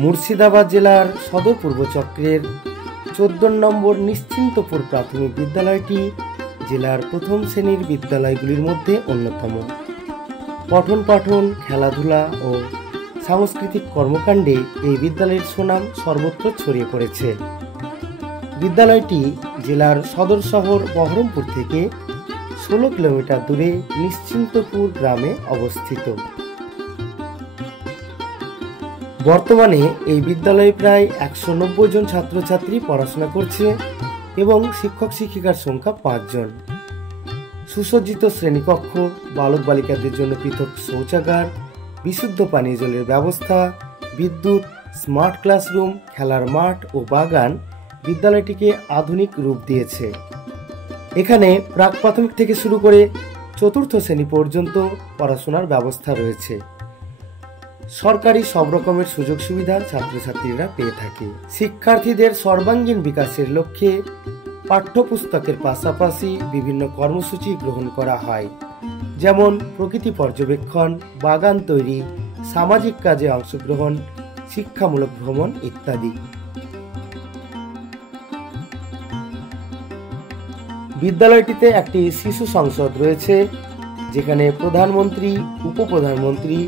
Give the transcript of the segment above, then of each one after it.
মুর্শিদাবাদ জেলার সদর পূর্ব চক্রের 14 নম্বর নিশ্চিন্তপুর প্রাথমিক বিদ্যালয়টি জেলার প্রথম শ্রেণীর বিদ্যালয়গুলির মধ্যে অন্যতম। পঠন পাঠন, খেলাধুলা ও সাংস্কৃতিক কর্মকাণ্ডে এই বিদ্যালয়ের সুনাম সর্বত্র ছড়িয়ে পড়েছে। বিদ্যালয়টি জেলার সদর শহর বহরমপুর থেকে 16 কিলোমিটার দূরে নিশ্চিন্তপুর গ্রামে অবস্থিত। বর্তমানে এই বিদ্যালয়ে প্রায় 190 জন ছাত্রছাত্রী পড়াশোনা করছে এবং শিক্ষক শিক্ষিকার সংখ্যা 5 জন। সুসজ্জিত শ্রেণীকক্ষ, বালক বালিকাদের জন্য পৃথক শৌচাগার, বিশুদ্ধ পানীয় জলের ব্যবস্থা, বিদ্যুৎ, স্মার্ট ক্লাসরুম, খেলার মাঠ ও বাগান বিদ্যালয়টিকে আধুনিক রূপ দিয়েছে। এখানে প্রাক প্রাথমিক থেকে শুরু করে 4র্থ শ্রেণী পর্যন্ত পড়াশোনার ব্যবস্থা রয়েছে। সরকারি সব রকমের সুযোগ সুবিধা ছাত্রছাত্রীরা পেয়ে থাকে। শিক্ষার্থীদের সর্বাঙ্গীন বিকাশের লক্ষ্যে পাঠ্যপুস্তকের পাশাপাশি বিভিন্ন কর্মসূচি গ্রহণ করা হয়, যেমন প্রকৃতি পর্যবেক্ষণ, বাগান তৈরি, সামাজিক কাজে অংশগ্রহণ, শিক্ষামূলক ভ্রমণ ইত্যাদি। বিদ্যালয়টিতে একটি শিশু সংসদ রয়েছে, যেখানে প্রধানমন্ত্রী, উপপ্রধানমন্ত্রী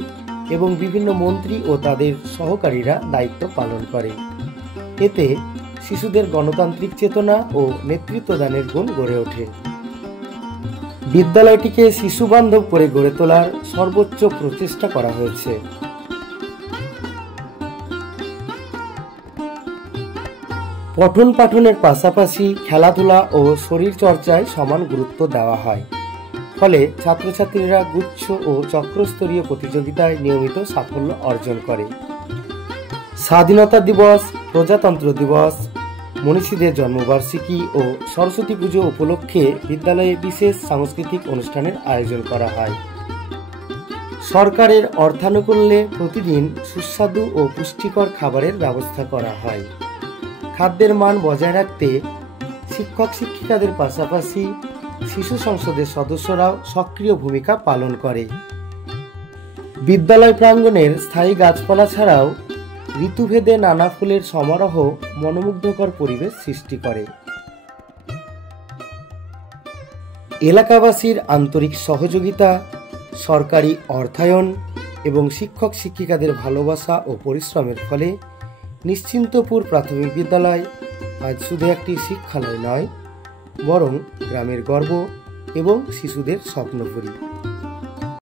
এবং বিভিন্ন মন্ত্রী ও তাদের সহকারীরা দায়িত্ব পালন করে। এতে শিশুদের গণতান্ত্রিক চেতনা ও নেতৃত্বদানের গুণ গড়ে ওঠে। বিদ্যালয়টিকে শিশু বান্ধব করে গড়ে তোলার সর্বোচ্চ প্রচেষ্টা করা হয়েছে। পঠন পাঠনের পাশাপাশি খেলাধুলা ও শরীর চর্চায় সমান গুরুত্ব দেওয়া হয়, ফলে ছাত্রছাত্রীরা গুচ্ছ ও চক্রস্তরীয় প্রতিযোগিতায় নিয়মিত সাফল্য অর্জন করে। স্বাধীনতা দিবস, প্রজাতন্ত্র দিবস, মনীষীদের জন্মবার্ষিকী ও সরস্বতী পুজো উপলক্ষে বিদ্যালয়ে বিশেষ সাংস্কৃতিক অনুষ্ঠানের আয়োজন করা হয়। সরকারের অর্থানুকূল্যে প্রতিদিন সুস্বাদু ও পুষ্টিকর খাবারের ব্যবস্থা করা হয়। খাদ্যের মান বজায় রাখতে শিক্ষক শিক্ষিকাদের পাশাপাশি শিশু সংসদের সদস্যরাও সক্রিয় ভূমিকা পালন করে। বিদ্যালয় প্রাঙ্গণের স্থায়ী গাছপালা ছাড়াও ঋতুভেদে নানা ফুলের সমারোহ মনোমুগ্ধকর পরিবেশ সৃষ্টি করে। এলাকাবাসীর আন্তরিক সহযোগিতা, সরকারি অর্থায়ন এবং শিক্ষক শিক্ষিকাদের ভালোবাসা ও পরিশ্রমের ফলে নিশ্চিন্তপুর প্রাথমিক বিদ্যালয় আজ শুধু একটি শিক্ষালয় নয়, বরং গ্রামের গর্ব এবং শিশুদের স্বপ্নপুরী।